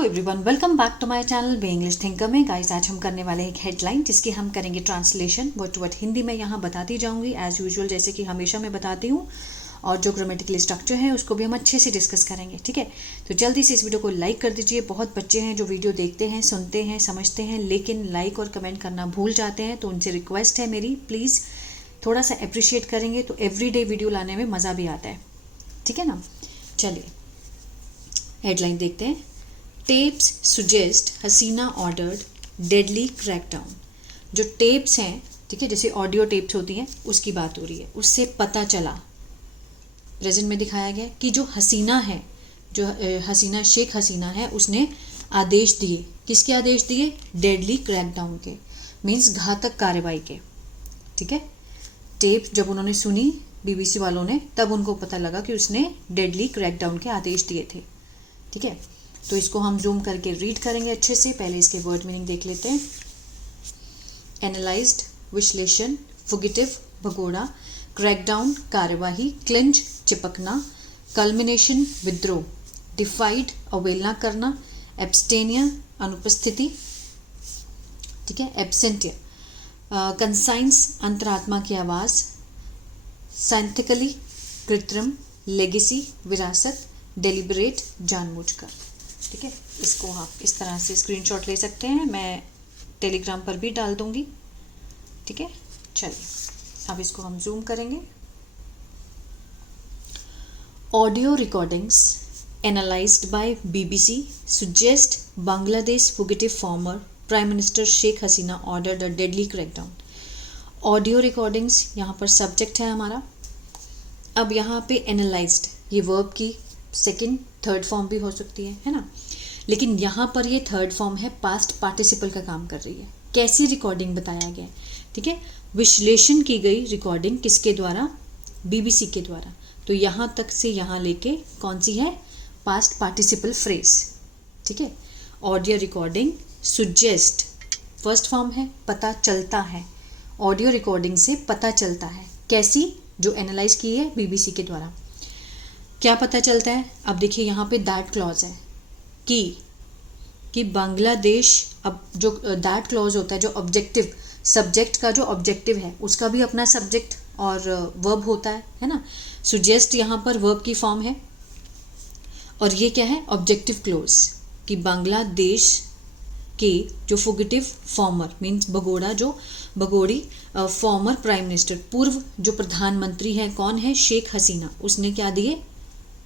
Hello everyone, welcome back to my channel Be English Thinker में। Guys, आज हम करने वाले हैं एक हेडलाइन जिसकी हम करेंगे translation word to word. Hindi में यहाँ बताती जाऊँगी एज यूजुअल, जैसे कि हमेशा मैं बताती हूँ, और जो ग्रामेटिकल स्ट्रक्चर है उसको भी हम अच्छे से डिस्कस करेंगे। ठीक है, तो जल्दी से इस वीडियो को लाइक कर दीजिए। बहुत बच्चे हैं जो वीडियो देखते हैं, सुनते हैं, समझते हैं, लेकिन लाइक और कमेंट करना भूल जाते हैं, तो उनसे रिक्वेस्ट है मेरी, प्लीज़ थोड़ा सा अप्रिशिएट करेंगे तो एवरीडे वीडियो लाने में मज़ा भी आता है। ठीक है ना, चलिए हेडलाइन देखते हैं। टेप्स सुजेस्ट हसीना ऑर्डर्ड डेडली क्रैकडाउन। जो टेप्स हैं, ठीक है, जैसे ऑडियो टेप्स होती हैं, उसकी बात हो रही है। उससे पता चला, प्रेजेंट में दिखाया गया कि जो हसीना है, जो हसीना शेख हसीना है, उसने आदेश दिए। किसके आदेश दिए? डेडली क्रैकडाउन के, मीन्स घातक कार्रवाई के। ठीक है, टेप जब उन्होंने सुनी बीबीसी वालों ने, तब उनको पता लगा कि उसने डेडली क्रैकडाउन के आदेश दिए थे। ठीक है, तो इसको हम जूम करके रीड करेंगे अच्छे से। पहले इसके वर्ड मीनिंग देख लेते हैं। एनालाइज्ड विश्लेषण, फुगिटिव भगोड़ा, क्रैकडाउन कार्यवाही, क्लिंच चिपकना, कल्मिनेशन विद्रोह, डिफाइड अवहेलना करना, एब्सटेनिया अनुपस्थिति, ठीक है, एब्सेंटिया कंसाइंस अंतरात्मा की आवाज़, साइंटिफिकली कृत्रिम, लेगेसी विरासत, डेलिबरेट जानबूझकर। ठीक है, इसको आप इस तरह से स्क्रीनशॉट ले सकते हैं, मैं टेलीग्राम पर भी डाल दूंगी। ठीक है, चलिए अब इसको हम जूम करेंगे। Audio recordings analysed by BBC suggest Bangladesh fugitive former prime minister Sheikh Hasina ordered a deadly crackdown. Audio recordings यहाँ पर सब्जेक्ट है हमारा। अब यहाँ पे एनालाइज्ड, ये वर्ब की सेकंड थर्ड फॉर्म भी हो सकती है ना, लेकिन यहाँ पर ये थर्ड फॉर्म है, पास्ट पार्टिसिपल का काम कर रही है। कैसी रिकॉर्डिंग बताया गया? ठीक है, विश्लेषण की गई रिकॉर्डिंग किसके द्वारा? बीबीसी के द्वारा। तो यहाँ तक से यहाँ लेके कौन सी है? Past participle phrase. ठीक है, audio recording suggest first form है, पता चलता है। ऑडियो रिकॉर्डिंग से पता चलता है, कैसी? जो एनालाइज की है बीबीसी के द्वारा। क्या पता चलता है? अब देखिए यहाँ पे दैट क्लॉज है कि बांग्लादेश, अब जो दैट क्लॉज होता है, जो ऑब्जेक्टिव, सब्जेक्ट का जो ऑब्जेक्टिव है उसका भी अपना सब्जेक्ट और वर्ब होता है ना। सुजेस्ट यहाँ पर वर्ब की फॉर्म है, और ये क्या है? ऑब्जेक्टिव क्लोज, कि बांग्लादेश के जो फुगिटिव फॉर्मर मीन्स भगोड़ा, जो भगोड़ी फॉर्मर प्राइम मिनिस्टर, पूर्व जो प्रधानमंत्री है, कौन है? शेख हसीना। उसने क्या दिए?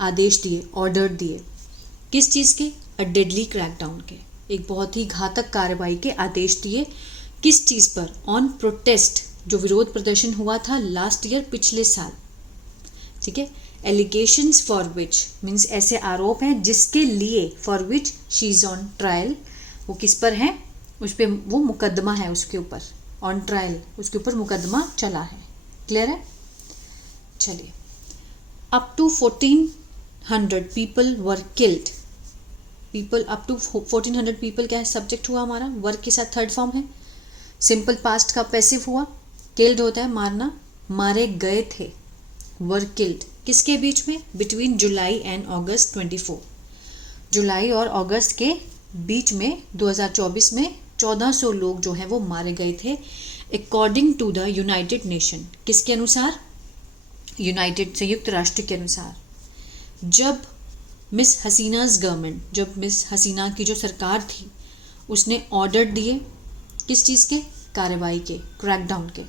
आदेश दिए, ऑर्डर दिए। किस चीज़ के? अ डेडली क्रैकडाउन के, एक बहुत ही घातक कार्रवाई के आदेश दिए। किस चीज़ पर? ऑन प्रोटेस्ट, जो विरोध प्रदर्शन हुआ था लास्ट ईयर, पिछले साल। ठीक है, एलिगेशंस फॉर विच मीन्स ऐसे आरोप हैं जिसके लिए, for which she is on trial, वो किस पर है? उस पर वो मुकदमा है, उसके ऊपर ऑन ट्रायल, उसके ऊपर मुकदमा चला है। क्लियर है? चलिए, up to 1400 people were killed. People up to 1400 people क्या है? सब्जेक्ट हुआ हमारा, वर्क के साथ थर्ड फॉर्म है। सिंपल पास्ट का पैसिव हुआ, किल्ड होता है मारना, मारे गए थे। वर किल्ड किसके बीच में? बिटवीन जुलाई एंड अगस्त 24, जुलाई और अगस्त के बीच में 2024 में 1400 लोग जो हैं वो मारे गए थे, according to the United Nation. किसके अनुसार? यूनाइटेड संयुक्त राष्ट्र के अनुसार। जब मिस हसीनाज गवर्नमेंट, जब मिस हसीना की जो सरकार थी, उसने ऑर्डर दिए किस चीज़ के? कार्रवाई के, क्रैकडाउन के,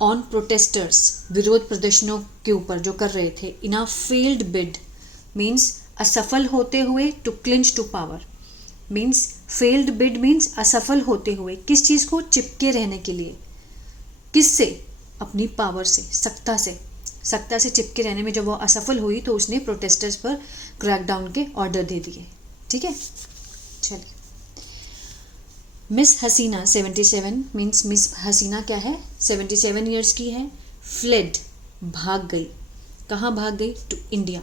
ऑन प्रोटेस्टर्स, विरोध प्रदर्शनों के ऊपर जो कर रहे थे। In a failed bid means असफल होते हुए, to clinch to power means, failed bid means असफल होते हुए, किस चीज़ को? चिपके रहने के लिए। किससे? अपनी पावर से, सत्ता से, सत्ता से चिपके रहने में जब वो असफल हुई तो उसने प्रोटेस्टर्स पर क्रैकडाउन के ऑर्डर दे दिए। ठीक है, चलिए, मिस हसीना 77 मीन्स, मिस हसीना क्या है? 77 ईयर्स की है। फ्लेड भाग गई, कहाँ भाग गई? To India.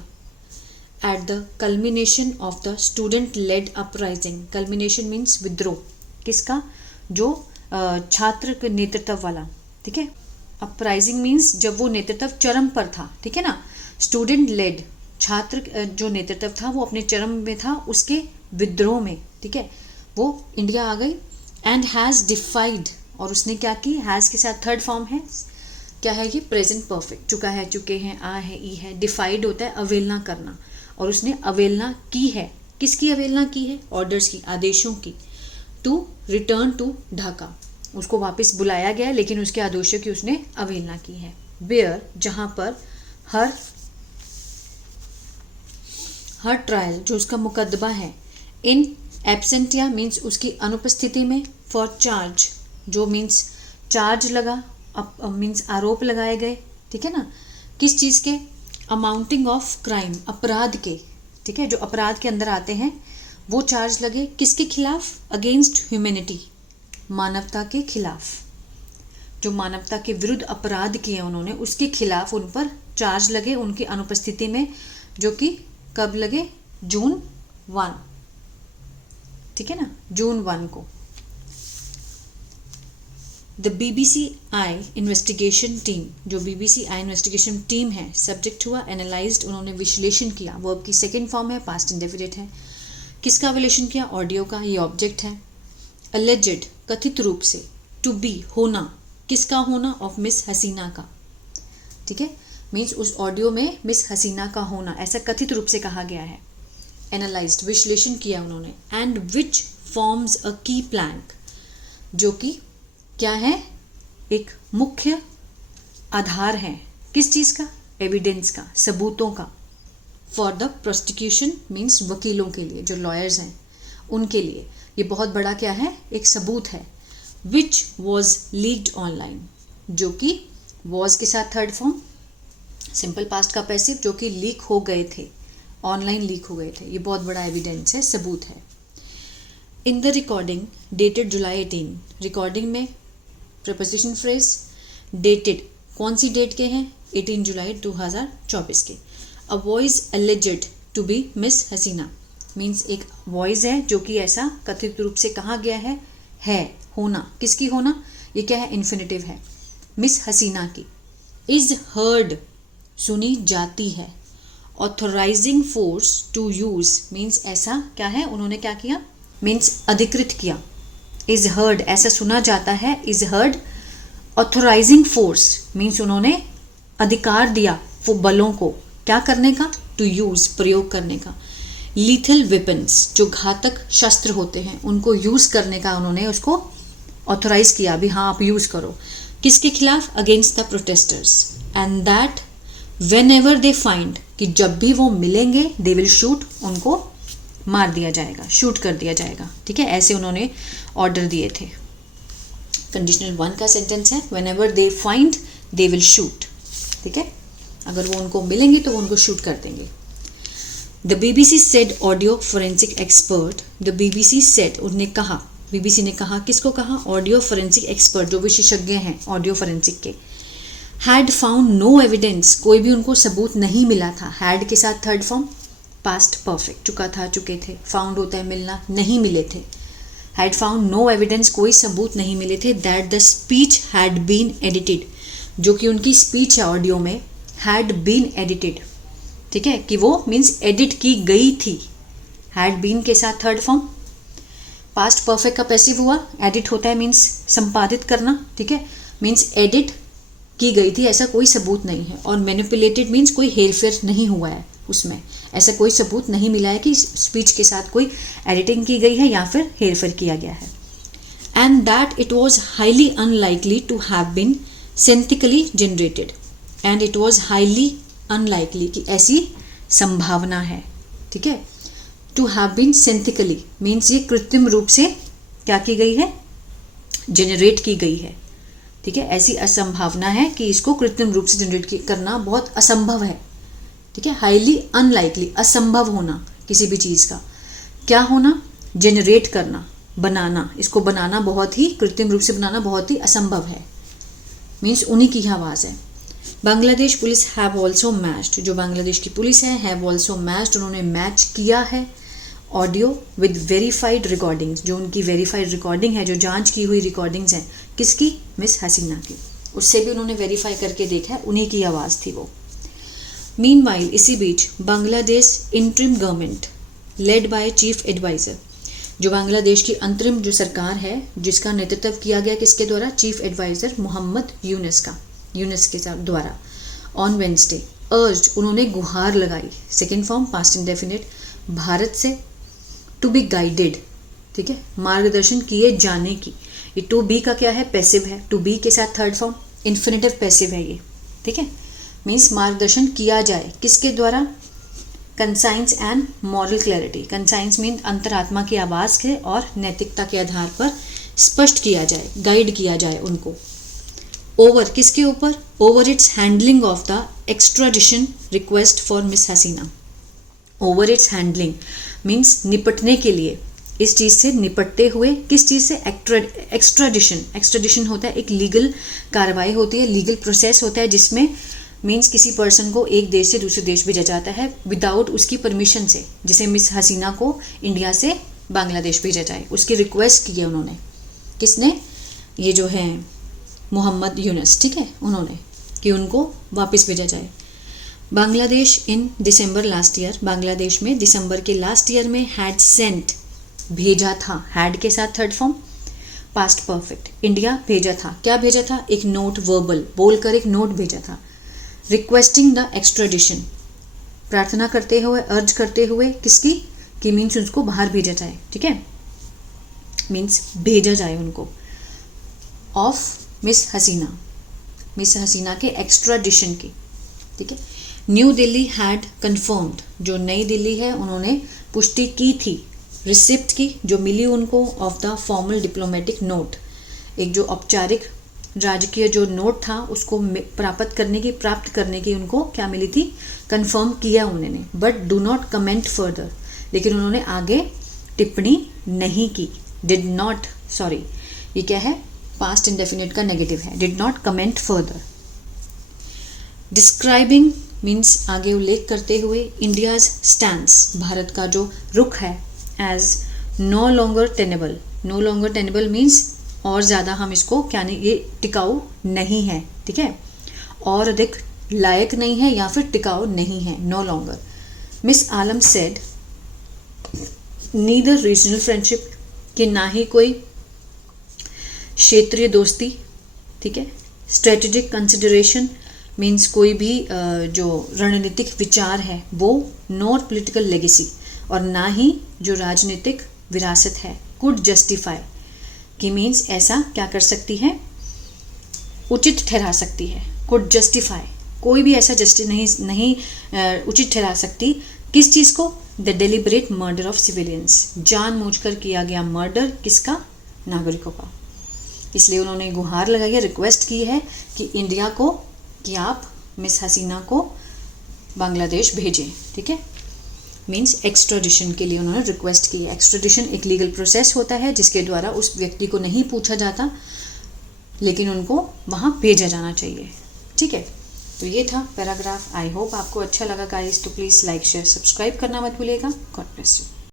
At the culmination of the student led uprising, culmination means विद्रोह, किसका? जो छात्र के नेतृत्व वाला। ठीक है, अपराइजिंग मीन्स जब वो नेतृत्व चरम पर था। ठीक है ना, स्टूडेंट लेड, छात्र जो नेतृत्व था वो अपने चरम में था, उसके विद्रोह में, ठीक है, वो इंडिया आ गई। एंड हैज़ डिफाइड, और उसने क्या की, हैज़ के साथ थर्ड फॉर्म है, क्या है ये, प्रेजेंट परफेक्ट, चुका है, चुके हैं, आ है, ई है। डिफाइड होता है अवहेलना करना, और उसने अवहेलना की है। किसकी अवहेलना की है, ऑर्डर्स की, आदेशों की। टू रिटर्न टू ढाका, उसको वापस बुलाया गया लेकिन उसके आदेशों की उसने अवहेलना की है। वेयर, जहाँ पर हर ट्रायल, जो उसका मुकदमा है, इन एब्सेंटिया मीन्स उसकी अनुपस्थिति में, फॉर चार्ज, जो मीन्स चार्ज लगा, मीन्स आरोप लगाए गए, ठीक है ना, किस चीज़ के, अमाउंटिंग ऑफ क्राइम, अपराध के, ठीक है, जो अपराध के अंदर आते हैं वो चार्ज लगे, किसके खिलाफ, अगेंस्ट ह्यूमैनिटी, मानवता के खिलाफ, जो मानवता के विरुद्ध अपराध किए उन्होंने, उसके खिलाफ उन पर चार्ज लगे उनकी अनुपस्थिति में, जो कि कब लगे, जून 1, ठीक है ना, जून 1 को। द BBCI इन्वेस्टिगेशन टीम, जो BBCI इन्वेस्टिगेशन टीम है, सब्जेक्ट हुआ, एनालाइज्ड, उन्होंने विश्लेषण किया, वर्ब की सेकेंड फॉर्म है, पास्ट इंडेफिनिट है। किसका विश्लेषण किया, ऑडियो का, ये ऑब्जेक्ट है। अलेजेड, कथित रूप से, टू बी, होना, किसका होना, ऑफ मिस हसीना का, ठीक है, मीन्स उस ऑडियो में मिस हसीना का होना, ऐसा कथित रूप से कहा गया है। एनालाइज्ड, विश्लेषण किया उन्होंने। एंड विच फॉर्म्स अ की प्लैंक, जो कि क्या है, एक मुख्य आधार है, किस चीज़ का, एविडेंस का, सबूतों का, फॉर द प्रोसिक्यूशन मीन्स वकीलों के लिए, जो लॉयर्स हैं उनके लिए, ये बहुत बड़ा क्या है, एक सबूत है। विच वॉज लीक्ड ऑनलाइन, जो कि वॉज के साथ थर्ड फॉर्म, सिंपल पास्ट का पैसिव, जो कि लीक हो गए थे, ऑनलाइन लीक हो गए थे, ये बहुत बड़ा एविडेंस है, सबूत है। In the recording dated July 18, recording में प्रपोजिशन फ्रेज डेटेड, कौन सी डेट के हैं, 18 जुलाई 2024 के। A voice alleged to be Ms Hasina, means एक वॉइस है जो कि ऐसा कथित रूप से कहा गया है होना, किसकी होना, ये क्या है, इन्फिनिटिव है, मिस हसीना की। इज हर्ड, सुनी जाती है। Authorising force to use means ऐसा क्या है, उन्होंने क्या किया, मीन्स अधिकृत किया। इज हर्ड, ऐसा सुना जाता है, is heard. Authorising force means उन्होंने अधिकार दिया वो बलों को क्या करने का, टू यूज, प्रयोग करने का। लीथल वेपन्स, जो घातक शस्त्र होते हैं उनको यूज करने का उन्होंने उसको ऑथोराइज किया, अभी हाँ आप यूज करो, किसके खिलाफ, against the protesters. And that when ever they find, कि जब भी वो मिलेंगे, दे विल शूट, उनको मार दिया जाएगा, शूट कर दिया जाएगा, ठीक है, ऐसे उन्होंने ऑर्डर दिए थे। कंडीशनल 1 का सेंटेंस है, when ever they find they will shoot, ठीक है, अगर वो उनको मिलेंगे तो वो उनको शूट कर देंगे। The BBC said audio forensic expert, the BBC said, उन्होंने कहा, BBC ने कहा, किसको कहा, ऑडियो फोरेंसिक एक्सपर्ट, जो विशेषज्ञ हैं ऑडियो फोरेंसिक के। हैड फाउंड नो एविडेंस, कोई भी उनको सबूत नहीं मिला था, हैड के साथ थर्ड फॉर्म, पास्ट परफेक्ट, चुका था, चुके थे, फाउंड होता है मिलना, नहीं मिले थे। हैड फाउंड नो एविडेंस, कोई सबूत नहीं मिले थे। That the speech had been edited, जो कि उनकी स्पीच है ऑडियो में, हैड बीन एडिटेड, ठीक है, कि वो मीन्स एडिट की गई थी। हैड बीन के साथ थर्ड फॉर्म, पास्ट परफेक्ट का पैसिव हुआ, एडिट होता है मीन्स संपादित करना, ठीक है, मीन्स एडिट की गई थी, ऐसा कोई सबूत नहीं है। और मैनिपुलेटेड मीन्स कोई हेरफेर नहीं हुआ है उसमें, ऐसा कोई सबूत नहीं मिला है कि स्पीच के साथ कोई एडिटिंग की गई है या फिर हेरफेर किया गया है। And that it was highly unlikely to have been synthetically generated, and it was highly unlikely, कि ऐसी संभावना है, ठीक है, to have been synthetically means ये कृत्रिम रूप से क्या की गई है, जनरेट की गई है, ठीक है, ऐसी असंभावना है कि इसको कृत्रिम रूप से जनरेट करना बहुत असंभव है, ठीक है, हाईली अनलाइकली, असंभव होना किसी भी चीज़ का, क्या होना, जनरेट करना, बनाना, इसको बनाना बहुत ही, कृत्रिम रूप से बनाना बहुत ही असंभव है, मीन्स उन्हीं की आवाज़ है। Bangladesh police have also matched, जो बांग्लादेश की पुलिस है, हैव ऑल्सो मैच्ड, उन्होंने मैच किया है ऑडियो विद वेरीफाइड रिकॉर्डिंग्स, जो उनकी वेरीफाइड रिकॉर्डिंग है, जो जांच की हुई रिकॉर्डिंग्स हैं, किसकी, मिस हसीना की, उससे भी उन्होंने वेरीफाई करके देखा है, उन्हीं की आवाज़ थी वो। मीनवाइल, इसी बीच Bangladesh interim government led by chief adviser, जो बांग्लादेश की अंतरिम जो सरकार है जिसका नेतृत्व किया गया किसके द्वारा, चीफ एडवाइज़र मोहम्मद यूनुस के द्वारा। ऑन वेंसडे अर्ज, उन्होंने गुहार लगाई, second form past indefinite, Bharat से टू बी गाइडेड, ठीक है, मार्गदर्शन किए जाने की। ये टू बी का क्या है, पैसिव है, टू बी के साथ थर्ड फॉर्म इन्फिनेटिव पैसिव है ये, ठीक है, मीन्स मार्गदर्शन किया जाए किसके द्वारा, conscience and moral clarity, conscience mean अंतरात्मा की आवाज़ के और नैतिकता के आधार पर स्पष्ट किया जाए, गाइड किया जाए उनको। ओवर किसके ऊपर, over it's handling of the extradition request for miss Hasina. Over it's handling means निपटने के लिए, इस चीज़ से निपटते हुए, किस चीज़ से, एक्स्ट्राडिशन होता है एक लीगल कार्रवाई होती है, लीगल प्रोसेस होता है जिसमें मीन्स किसी पर्सन को एक देश से दूसरे देश भेजा जाता है विदाउट उसकी परमिशन से, जिसे मिस हसीना को इंडिया से बांग्लादेश भेजा जाए, उसकी रिक्वेस्ट की है उन्होंने, किसने, ये जो है मोहम्मद यूनुस, ठीक है, उन्होंने कि उनको वापस भेजा जाए। बांग्लादेश इन दिसंबर लास्ट ईयर, बांग्लादेश में दिसंबर के लास्ट ईयर में हैड सेंट, भेजा था, हैड के साथ third form past perfect, India भेजा था, क्या भेजा था, एक नोट, वर्बल बोलकर एक नोट भेजा था, रिक्वेस्टिंग द एक्स्ट्राडिशन, प्रार्थना करते हुए, अर्ज करते हुए किसकी, कि मीन्स उसको बाहर भेजा जाए, ठीक है, मीन्स भेजा जाए उनको, ऑफ मिस हसीना के एक्स्ट्राडिशन की, ठीक है। न्यू दिल्ली हैड कन्फर्म्ड, जो नई दिल्ली है उन्होंने पुष्टि की थी, रिसिप्ट की जो मिली उनको, of the formal diplomatic note, एक जो औपचारिक राजकीय जो नोट था उसको प्राप्त करने की उनको क्या मिली थी, कंफर्म किया उन्होंने, but do not comment further, लेकिन उन्होंने आगे टिप्पणी नहीं की, डिड नॉट, सॉरी ये क्या है, पास्ट इंडेफिनिट का नेगेटिव है, did not comment further. Describing means आगे उल्लेख करते हुए, इंडियाज स्टैंड्स, भारत का जो रुख है, as no longer tenable means और ज़्यादा हम इसको क्या नहीं, ये टिकाऊ नहीं है, ठीक है, और अधिक लायक नहीं है या फिर टिकाऊ नहीं है, नो लॉन्गर। मिस आलम सेड नीदर रीजनल फ्रेंडशिप, कि ना ही कोई क्षेत्रीय दोस्ती, ठीक है, स्ट्रेटेजिक कंसिडरेशन मीन्स कोई भी जो रणनीतिक विचार है वो, नॉर पॉलिटिकल लेगेसी, और ना ही जो राजनीतिक विरासत है, कुड जस्टिफाई, कि मीन्स ऐसा क्या कर सकती है, उचित ठहरा सकती है, कुड जस्टिफाई, कोई भी ऐसा नहीं उचित ठहरा सकती, किस चीज़ को, the deliberate murder of civilians, जानबूझकर किया गया मर्डर, किसका, नागरिकों का। इसलिए उन्होंने गुहार लगाई है, रिक्वेस्ट की है कि इंडिया को, कि आप मिस हसीना को बांग्लादेश भेजें, ठीक है, मीन्स एक्स्ट्राडिशन के लिए उन्होंने रिक्वेस्ट की है। एक्स्ट्राडिशन एक लीगल प्रोसेस होता है जिसके द्वारा उस व्यक्ति को नहीं पूछा जाता लेकिन उनको वहाँ भेजा जाना चाहिए, ठीक है। तो ये था पैराग्राफ। आई होप आपको अच्छा लगा गाइस, तो प्लीज़ लाइक शेयर सब्सक्राइब करना मत भूलिएगा। God bless you.